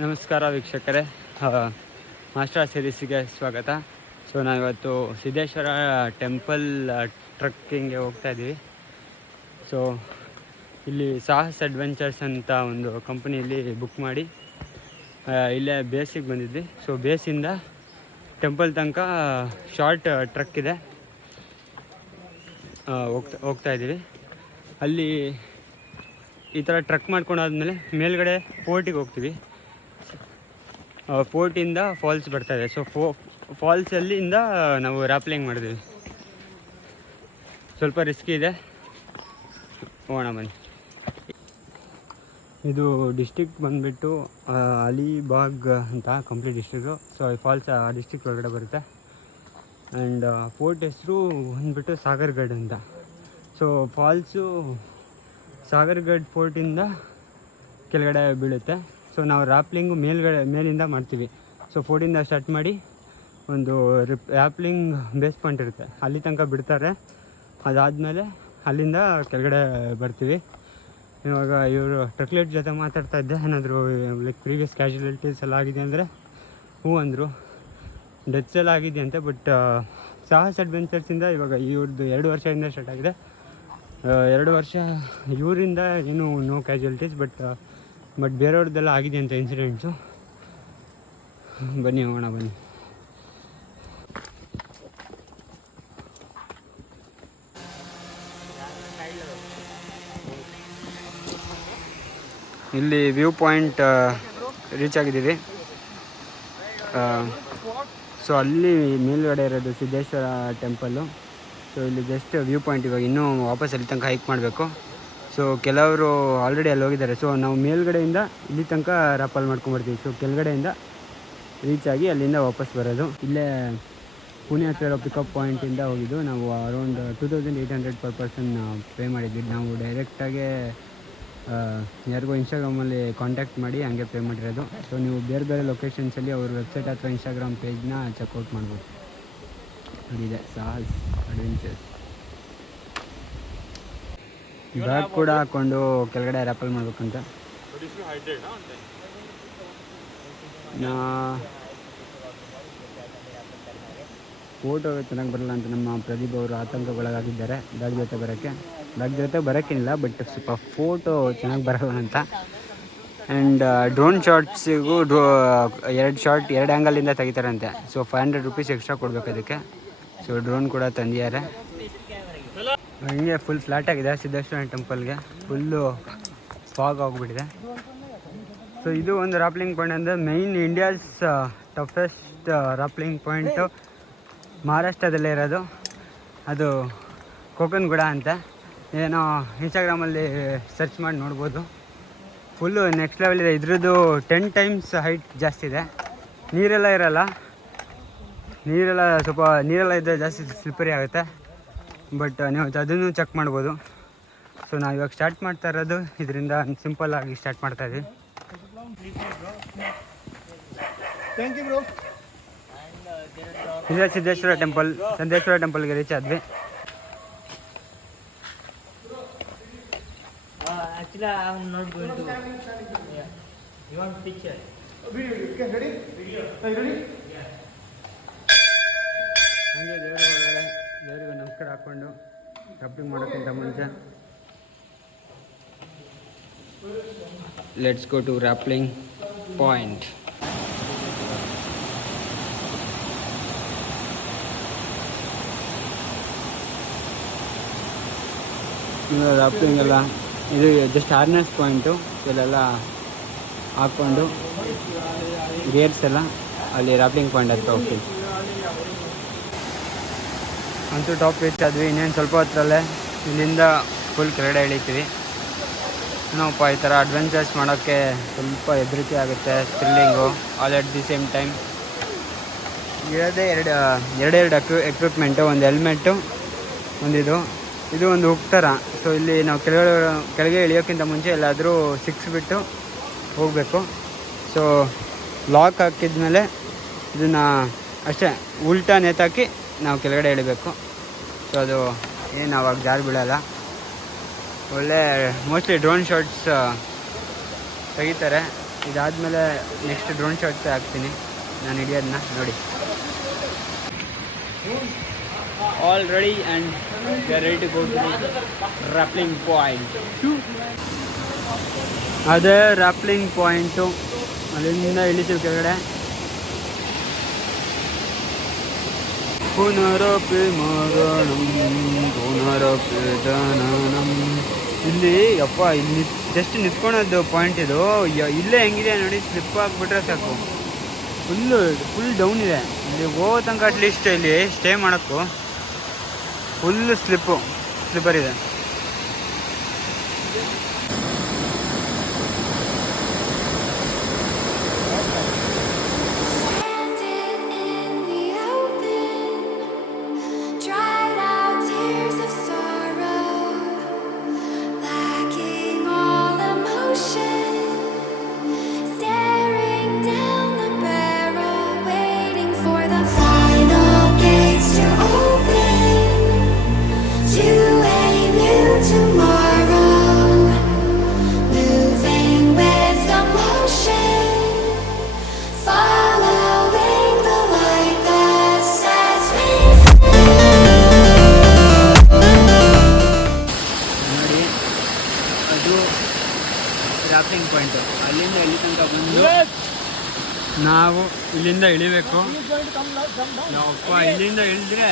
ನಮಸ್ಕಾರ ವೀಕ್ಷಕರೇ, ಮಾಸ್ಟರ್ ಸೀರೀಸಿಗೆ ಸ್ವಾಗತ. ಸೊ ನಾವಿವತ್ತು ಸಿದ್ದೇಶ್ವರ ಟೆಂಪಲ್ ಟ್ರಕ್ಕಿಂಗ್ಗೆ ಹೋಗ್ತಾ ಇದ್ದೀವಿ. ಸೊ ಇಲ್ಲಿ ಸಾಹಸ್ ಅಡ್ವೆಂಚರ್ಸ್ ಅಂತ ಒಂದು ಕಂಪನಿಯಲ್ಲಿ ಬುಕ್ ಮಾಡಿ ಇಲ್ಲೇ ಬೇಸಿಗೆ ಬಂದಿದ್ವಿ. ಸೊ ಬೇಸಿಂದ ಟೆಂಪಲ್ ತನಕ ಶಾರ್ಟ್ ಟ್ರಕ್ ಇದೆ, ಹೋಗ್ತಾ ಇದ್ದೀವಿ. ಅಲ್ಲಿ ಈ ಥರ ಟ್ರಕ್ ಮಾಡ್ಕೊಂಡಾದ್ಮೇಲೆ ಮೇಲ್ಗಡೆ ಫೋರ್ಟಿಗೆ ಹೋಗ್ತೀವಿ. ಫೋರ್ಟಿಂದ ಫಾಲ್ಸ್ ಬರ್ತಾಯಿದೆ. ಸೊ ಫಾಲ್ಸಲ್ಲಿಂದ ನಾವು ರ್ಯಾಪ್ಲಿಂಗ್ ಮಾಡಿದ್ವಿ. ಸ್ವಲ್ಪ ರಿಸ್ಕಿ ಇದೆ, ಹೋಗೋಣ ಬನ್ನಿ. ಇದು ಡಿಸ್ಟಿಕ್ ಬಂದುಬಿಟ್ಟು ಅಲಿಬಾಗ್ ಅಂತ ಕಂಪ್ಲೀಟ್ ಡಿಸ್ಟ್ರಿಕ್ಟು. ಸೊ ಈ ಫಾಲ್ಸ್ ಆ ಡಿಸ್ಟ್ರಿಕ್ಟ್ ಒಳಗಡೆ ಬರುತ್ತೆ. ಆ್ಯಂಡ್ ಫೋರ್ಟ್ ಹೆಸರು ಬಂದುಬಿಟ್ಟು ಸಾಗರ್ಗಢ್ ಅಂತ. ಸೊ ಫಾಲ್ಸು ಸಾಗರ್ಗಢ್ ಫೋರ್ಟಿಂದ ಕೆಳಗಡೆ ಬೀಳುತ್ತೆ. ಸೊ ನಾವು ರ್ಯಾಪ್ಲಿಂಗು ಮೇಲಿಂದ ಮಾಡ್ತೀವಿ. ಸೊ ಫೋರ್ಟಿಂದ ಸ್ಟಾರ್ಟ್ ಮಾಡಿ ಒಂದು ರ್ಯಾಪ್ಲಿಂಗ್ ಬೇಸ್ ಪಾಯಿಂಟ್ ಇರುತ್ತೆ, ಅಲ್ಲಿ ತನಕ ಬಿಡ್ತಾರೆ. ಅದಾದಮೇಲೆ ಅಲ್ಲಿಂದ ಕೆಳಗಡೆ ಬರ್ತೀವಿ. ಇವಾಗ ಇವರು ಟ್ರಕ್ಲೇಟ್ ಜೊತೆ ಮಾತಾಡ್ತಾ ಇದ್ದೆ, ಏನಾದರೂ ಲೈಕ್ ಪ್ರೀವಿಯಸ್ ಕ್ಯಾಶುಯಾಲಿಟೀಸ್ ಎಲ್ಲ ಆಗಿದೆ ಅಂದರೆ ಹ್ಞೂ ಅಂದರು. ಡೆತ್ಸ್ ಎಲ್ಲ ಆಗಿದೆ ಅಂತೆ. ಬಟ್ ಸಾಹಸ್ ಅಡ್ವೆಂಚರ್ಸಿಂದ ಇವಾಗ ಇವ್ರದ್ದು 2 ವರ್ಷದಿಂದ ಸ್ಟಾರ್ಟ್ ಆಗಿದೆ. 2 ವರ್ಷ ಇವರಿಂದ ಏನೂ ನೋ ಕ್ಯಾಶುಯಾಲಿಟೀಸ್, ಬಟ್ ಬೇರೆಯವ್ರದ್ದೆಲ್ಲ ಆಗಿದೆ ಅಂತ ಇನ್ಸಿಡೆಂಟ್ಸು. ಬನ್ನಿ ಹೋಗೋಣ ಬನ್ನಿ. ಇಲ್ಲಿ ವ್ಯೂ ಪಾಯಿಂಟ್ ರೀಚ್ ಆಗಿದ್ದೀವಿ. ಸೊ ಅಲ್ಲಿ ಮೇಲುಗಡೆ ಇರೋದು ಸಿದ್ದೇಶ್ವರ ಟೆಂಪಲ್ಲು. ಸೊ ಇಲ್ಲಿ ಜಸ್ಟ್ ವ್ಯೂ ಪಾಯಿಂಟ್. ಇವಾಗ ಇನ್ನೂ ವಾಪಸ್ ಅಲ್ಲಿ ತನಕ ಹೈಕ್ ಮಾಡಬೇಕು. ಸೊ ಕೆಲವರು ಆಲ್ರೆಡಿ ಅಲ್ಲಿ ಹೋಗಿದ್ದಾರೆ. ಸೊ ನಾವು ಮೇಲ್ಗಡೆಯಿಂದ ಇಲ್ಲಿ ತನಕ ರ್ಯಾಪಲ್ ಮಾಡ್ಕೊಂಡ್ಬರ್ತೀವಿ. ಸೊ ಕೆಳಗಡೆಯಿಂದ ರೀಚ್ ಆಗಿ ಅಲ್ಲಿಂದ ವಾಪಸ್ ಬರೋದು. ಇಲ್ಲೇ ಪುಣೆ ಹತ್ರ ಇರೋ ಪಿಕಪ್ ಪಾಯಿಂಟಿಂದ ಹೋಗಿದ್ದು. ನಾವು ಅರೌಂಡ್ 2800 ಪರ್ ಪರ್ಸನ್ ಪೇ ಮಾಡಿದ್ವಿ. ನಾವು ಡೈರೆಕ್ಟಾಗೆ ಯಾರಿಗೋ ಇನ್ಸ್ಟಾಗ್ರಾಮಲ್ಲಿ ಕಾಂಟ್ಯಾಕ್ಟ್ ಮಾಡಿ ಹಂಗೆ ಪೇ ಮಾಡಿರೋದು. ಸೊ ನೀವು ಬೇರೆ ಬೇರೆ ಲೊಕೇಶನ್ಸಲ್ಲಿ ಅವ್ರ ವೆಬ್ಸೈಟ್ ಅಥವಾ ಇನ್ಸ್ಟಾಗ್ರಾಮ್ ಪೇಜ್ನ ಚೆಕ್ಔಟ್ ಮಾಡ್ಬೋದು. ನೋಡಿದೆ ಸಾಹಸ್ ಅಡ್ವೆಂಚರ್ಸ್. ಬ್ಯಾಗ್ ಕೂಡ ಹಾಕ್ಕೊಂಡು ಕೆಳಗಡೆ ರ್ಯಾಪಲ್ ಮಾಡ್ಬೇಕಂತ. ನಾ ಫೋಟೋ ಚೆನ್ನಾಗಿ ಬರಲ್ಲ ಅಂತ ನಮ್ಮ ಪ್ರದೀಪ್ ಅವರು ಆತಂಕಗೊಳಗಾಗಿದ್ದಾರೆ ಬ್ಯಾಗ್ ಜೊತೆ ಬರೋಕ್ಕೇನಿಲ್ಲ, ಬಟ್ ಸ್ವಲ್ಪ ಫೋಟೋ ಚೆನ್ನಾಗಿ ಬರಲ್ಲ ಅಂತ. ಆ್ಯಂಡ್ ಡ್ರೋನ್ ಶಾಟ್ಸಿಗೂ 2 ಶಾಟ್ 2 ಆ್ಯಂಗಲಿಂದ ತೆಗಿತಾರಂತೆ. ಸೊ 500 ರೂಪೀಸ್ ಎಕ್ಸ್ಟ್ರಾ ಕೊಡಬೇಕು ಅದಕ್ಕೆ. ಸೊ ಡ್ರೋನ್ ಕೂಡ ತಂದಿದ್ದಾರೆ. ಹಿಂಗೆ ಫುಲ್ ಫ್ಲಾಟ್ ಆಗಿದೆ ಸಿದ್ದೇಶ್ವರ ಟೆಂಪಲ್ಗೆ. ಫುಲ್ಲು ಫಾಗ್ ಆಗಿಬಿಟ್ಟಿದೆ. ಸೊ ಇದು ಒಂದು ರ್ಯಾಪ್ಲಿಂಗ್ ಪಾಯಿಂಟ್ ಅಂದರೆ ಮೈನ್ ಇಂಡಿಯಾಸ್ ಟಫೆಸ್ಟ್ ರ್ಯಾಪ್ಲಿಂಗ್ ಪಾಯಿಂಟು ಮಹಾರಾಷ್ಟ್ರದಲ್ಲೇ ಇರೋದು. ಅದು ಕೋಕನ್ಗುಡ ಅಂತ. ಏನೋ ಇನ್ಸ್ಟಾಗ್ರಾಮಲ್ಲಿ ಸರ್ಚ್ ಮಾಡಿ ನೋಡ್ಬೋದು. ಫುಲ್ಲು ನೆಕ್ಸ್ಟ್ ಲೆವೆಲ್ ಇದೆ. ಇದ್ರದ್ದು 10 ಟೈಮ್ಸ್ ಹೈಟ್ ಜಾಸ್ತಿ ಇದೆ. ನೀರೆಲ್ಲ ಇರೋಲ್ಲ, ಸ್ವಲ್ಪ ನೀರೆಲ್ಲ ಇದ್ದರೆ ಜಾಸ್ತಿ ಸ್ಲಿಪ್ಪರಿ ಆಗುತ್ತೆ. ಬಟ್ ನೀವು ಅದನ್ನು ಚೆಕ್ ಮಾಡ್ಬೋದು. ಸೊ ನಾವು ಇವಾಗ ಸ್ಟಾರ್ಟ್ ಮಾಡ್ತಾ ಇರೋದು ಇದರಿಂದ ಸಿಂಪಲ್ಲಾಗಿ ಸ್ಟಾರ್ಟ್ ಮಾಡ್ತಾಯಿದ್ವಿ. ಇದೇ ಸಿದ್ದೇಶ್ವರ ಟೆಂಪಲ್ಗೆ ರೀಚ್ ಆದ್ವಿ. Actually, I am not going to. Yeah. You want picture? Video. Okay, ready? Video. Are you ready? Yeah. ಹಾಗೆ ದೇವರಿಗೆ ನಮಸ್ಕಾರ ಹಾಕ್ಕೊಂಡು ರ್ಯಾಪ್ಲಿಂಗ್ ಮಾಡೋಕ್ಕಿಂತ ಮುಂಚೆ ಲೆಟ್ಸ್ ಗೋ ಟು ರ್ಯಾಪ್ಲಿಂಗ್ ಪಾಯಿಂಟ್. ರ್ಯಾಪ್ಲಿಂಗ್ ಎಲ್ಲ ಇದು ಜಸ್ಟ್ ಆರ್ನೆಸ್ ಪಾಯಿಂಟು. ಇಲ್ಲೆಲ್ಲ ಹಾಕ್ಕೊಂಡು ಗೇರ್ಸ್ ಎಲ್ಲ ಅಲ್ಲಿ ರ್ಯಾಪ್ಲಿಂಗ್ ಪಾಯಿಂಟ್ ಹತ್ರ ಹೋಗ್ತೀವಿ. ಅಂತೂ ಟಾಪ್ ರೀಚ್ ಆದ್ವಿ. ಇನ್ನೇನು ಸ್ವಲ್ಪ ಹೊತ್ತರಲ್ಲೇ ಇಲ್ಲಿಂದ ಫುಲ್ ಕೆಳಗಡೆ ಇಳಿತೀವಿ. ನಾವಪ್ಪ ಈ ಥರ ಅಡ್ವೆಂಚರ್ಸ್ ಮಾಡೋಕ್ಕೆ ಸ್ವಲ್ಪ ಹೆದರಿಕೆ ಆಗುತ್ತೆ, thrilling all at the same time. ಇರೋದೇ ಎರಡು ಎಕ್ವಿಪ್ಮೆಂಟು, ಒಂದು ಹೆಲ್ಮೆಟ್ಟು, ಇದು ಒಂದು ಹುಕ್ ಥರ. ಸೊ ಇಲ್ಲಿ ನಾವು ಕೆಳಗೆ ಇಳಿಯೋಕ್ಕಿಂತ ಮುಂಚೆ ಎಲ್ಲಾದರೂ ಸಿಕ್ಸ್ಬಿಟ್ಟು ಹೋಗಬೇಕು. ಸೊ ಲಾಕ್ ಹಾಕಿದ್ಮೇಲೆ ಇದನ್ನು ಅಷ್ಟೇ ಉಲ್ಟಾ ನೇತಾಕಿ ನಾವು ಕೆಳಗಡೆ ಇಳಿಬೇಕು. ಸೊ ಅದು ಏನು ಅವಾಗ ಜಾರು ಬೀಳಲ್ಲ. ಒಳ್ಳೆ ಮೋಸ್ಟ್ಲಿ ಡ್ರೋನ್ ಶಾಟ್ಸ್ ತೆಗಿತಾರೆ. ಇದಾದಮೇಲೆ ನೆಕ್ಸ್ಟ್ ಡ್ರೋನ್ ಶಾಟ್ ಹಾಕ್ತೀನಿ ನಾನು ಹಿಡಿಯೋದನ್ನ ನೋಡಿ. All ready and we are ready to go to rappelling point. ಅದೇ ರಾಪ್ಲಿಂಗ್ ಪಾಯಿಂಟು, ಅಲ್ಲಿಂದ ಇಳಿತೀವಿ ಕೆಳಗಡೆ. ಪುನರಪಿ ಮರಣಂ ಪುನರಪಿ ಜನನಂ. ಇಲ್ಲಿ ಯಪ್ಪ ಇಲ್ಲಿ ಜಸ್ಟ್ ನಿಂತ್ಕೊಳೋದು ಪಾಯಿಂಟ್ ಇದು. ಇಲ್ಲೇ ಹೆಂಗಿದೆ ನೋಡಿ, ಸ್ಲಿಪ್ ಆಗಿಬಿಟ್ರೆ ಸಾಕು. ಫುಲ್ ಡೌನ್ ಇದೆ. ಇಲ್ಲಿ ಹೋಗೋ ತನಕ ಅಟ್ಲೀಸ್ಟ್ ಇಲ್ಲಿ ಸ್ಟೇ ಮಾಡೋಕ್ಕೂ ಫುಲ್ ಸ್ಲಿಪ್ಪರ್ ಇದೆ. ರಾಫ್ಟಿಂಗ್ ಪಾಯಿಂಟು, ಅಲ್ಲಿಂದ ಇಲ್ಲಿ ತನಕ ಬಂದು ನಾವು ಇಲ್ಲಿಂದ ಇಳಿಬೇಕು. ನಾವಪ್ಪ ಇಲ್ಲಿಂದ ಇಳಿದ್ರೆ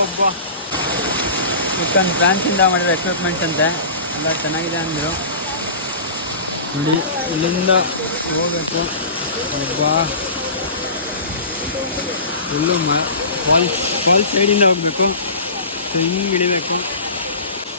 ಒಬ್ಬ ಚಿಕನ್ ಫ್ರಾನ್ಸಿಂದ ಮಾಡಿರೋ ಎಕ್ವಿಪ್ಮೆಂಟ್ಸ್ ಅಂತೆ ಎಲ್ಲ ಚೆನ್ನಾಗಿದೆ ಅಂದರು. ನೋಡಿ ಇಲ್ಲಿಂದ ಹೋಗಬೇಕು. ಒಬ್ಬ ಫುಲ್ಲು ಫಾಲ್ಸ್ ಸೈಡಿಂದ ಹೋಗಬೇಕು. ಹಿಂಗೆ ಇಳಿಬೇಕು.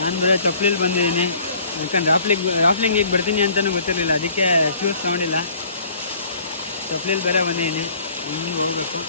ನಾನು ಬರೀ ಚಪ್ಪಲಿಲ್ಲಿ ಬಂದಿದ್ದೀನಿ, ಯಾಕಂದ್ರೆ ರಾಫ್ಲಿಂಗಿಗೆ ಬರ್ತೀನಿ ಅಂತಲೂ ಗೊತ್ತಿರಲಿಲ್ಲ, ಅದಕ್ಕೆ ಶೂಸ್ ತೊಗೊಂಡಿಲ್ಲ. ಚಪ್ಪಲಿಲ್ಲಿ ಬೇರೆ ಬಂದಿದ್ದೀನಿ, ಹಿಂಗೆ ಹೋಗಬೇಕು.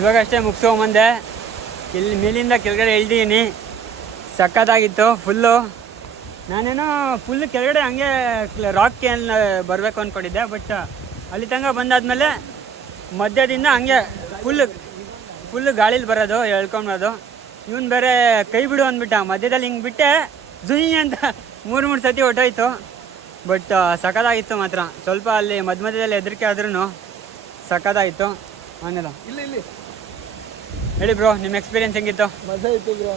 ಇವಾಗಷ್ಟೇ ಮುಗಿಸ್ಕೊಂಬಂದೆ. ಇಲ್ಲಿ ಮೇಲಿಂದ ಕೆಳಗಡೆ ಇಳ್ದೀನಿ. ಸಖತ್ತಾಗಿತ್ತು ಫುಲ್ಲು. ನಾನೇನೋ ಫುಲ್ ಕೆಳಗಡೆ ಹಂಗೆ ರಾಕ್ಗೆ ಬರಬೇಕು ಅಂದ್ಕೊಂಡಿದ್ದೆ. ಬಟ್ ಅಲ್ಲಿ ತನಕ ಬಂದಾದ್ಮೇಲೆ ಮಧ್ಯದಿಂದ ಹಂಗೆ ಫುಲ್ ಗಾಳೀಲಿ ಬರೋದು, ಎಳ್ಕೊಂಬರೋದು. ಇವನು ಬೇರೆ ಕೈ ಬಿಡು ಅಂದ್ಬಿಟ್ಟ. ಮಧ್ಯದಲ್ಲಿ ಹಿಂಗೆ ಬಿಟ್ಟೆ ಜುಯಿ ಅಂತ 3 ಸತಿ ಹೊಟ್ಟೋಯ್ತು. ಬಟ್ ಸಖತ್ತಾಗಿತ್ತು ಮಾತ್ರ. ಸ್ವಲ್ಪ ಅಲ್ಲಿ ಮಧ್ಯದಲ್ಲಿ ಹೆದರಿಕೆ ಆದ್ರೂ ಸಖತ್ತಾಗಿತ್ತು. ಆಮೇಲೆ ಇಲ್ಲಿ ಹೇಳಿ ಬ್ರೋ, ನಿಮ್ಮ ಎಕ್ಸ್ಪೀರಿಯನ್ಸ್ ಹೆಂಗಿತ್ತು? ಮಜಾ ಇತ್ತು ಬ್ರೋ.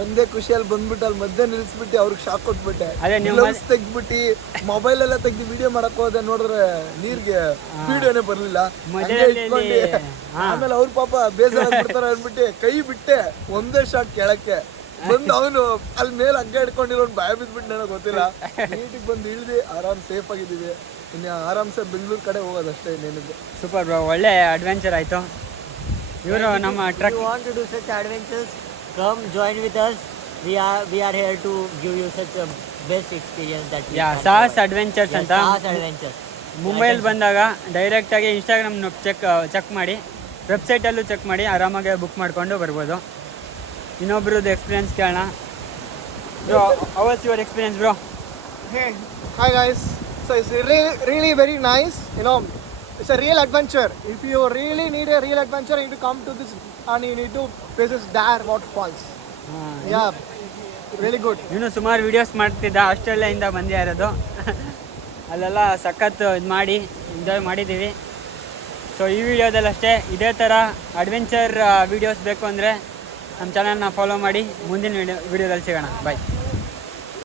ಒಂದೇ ಖುಷಿಯಲ್ಲಿ ಬಂದ್ಬಿಟ್ಟು ಅಲ್ಲಿ ಮಧ್ಯೆ ನಿಲ್ಸ್ಬಿಟ್ಟು ಅವ್ರಿಗೆ ಶಾಕ್ ಕೊಟ್ಬಿಟ್ಟೆ. ಅದೇ ನೀವು ತೆಗ್ದ್ಬಿಟ್ಟು ಮೊಬೈಲ್ ಎಲ್ಲ ತೆಗ್ದು ವಿಡಿಯೋ ಮಾಡಕ್ ಹೋದೆ, ನೋಡಿದ್ರೆ ನೀರ್ಗೆ ವಿಡಿಯೋನೇ ಬರ್ಲಿಲ್ಲ. ಆಮೇಲೆ ಅವ್ರ ಪಾಪ ಬೇಜಾರಾಗ್ಬಿಡ್ತಾರೆ ಅಂದ್ಬಿಟ್ಟು ಕೈ ಬಿಟ್ಟೆ, ಒಂದೇ ಶಾಟ್ ಕೆಳಕ್ಕೆ ಬಂದು ಅವನು ಅಲ್ಲಿ ಮೇಲೆ ಹಗ್ಗ ಹಿಡ್ಕೊಂಡಿರೋ ಭಯ ಬಿದ್ಬಿಟ್ಟು ನನಗೆ ಗೊತ್ತಿಲ್ಲ. ನೀಟಿಗೆ ಬಂದು ಇಳಿದು ಆರಾಮ್ ಸೇಫ್ ಆಗಿದ್ದೀವಿ. ಇನ್ನು ಆರಾಮ್ಸೆ ಬೆಂಗಳೂರು ಕಡೆ ಹೋಗೋದಷ್ಟೇ. ಇನ್ನೇನಿದೆ. ಸೂಪರ್ ಬ್ರೋ, ಒಳ್ಳೆ ಅಡ್ವೆಂಚರ್ ಆಯಿತು. ಇವರು ನಮ್ಮ truck want to do such adventures, come join with us. We are here to give you such a best experience that Sahas adventures ಅಂತ. adventures. ಮುಂಬೈಲಿ ಬಂದಾಗ ಡೈರೆಕ್ಟಾಗಿ ಇನ್ಸ್ಟಾಗ್ರಾಮ್ ಚೆಕ್ ಮಾಡಿ, ವೆಬ್ಸೈಟಲ್ಲೂ ಚೆಕ್ ಮಾಡಿ ಆರಾಮಾಗಿ ಬುಕ್ ಮಾಡಿಕೊಂಡು ಬರ್ಬೋದು. ಇನ್ನೊಬ್ರದ್ದು ಎಕ್ಸ್ಪೀರಿಯನ್ಸ್ ಕೇಳೋಣ. Bro, how was your experience bro? Hey, hi guys. So it's really very nice. You know, it's a real adventure. If you really need a real adventure, you need to come to this and you need to visit Dar waterfalls. Yeah, really good. ಇವನು ಸುಮಾರು videos ಮಾಡ್ತಿದ್ದ, ಆಸ್ಟ್ರೇಲಿಯಾದಿಂದ ಬಂದೇ ಇರೋದು. ಅಲ್ಲೆಲ್ಲ ಸಖತ್ ಇದು ಮಾಡಿ enjoy ಮಾಡಿದ್ದೀವಿ. ಸೊ ಈ ವಿಡಿಯೋದಲ್ಲಿ ಅಷ್ಟೇ. ಇದೇ ಥರ ಅಡ್ವೆಂಚರ್ ವೀಡಿಯೋಸ್ ಬೇಕು ಅಂದರೆ ನಮ್ಮ ಚಾನಲ್ನ ಫಾಲೋ ಮಾಡಿ. ಮುಂದಿನ ವಿಡಿಯೋದಲ್ಲಿ ಸಿಗೋಣ. ಬಾಯ್.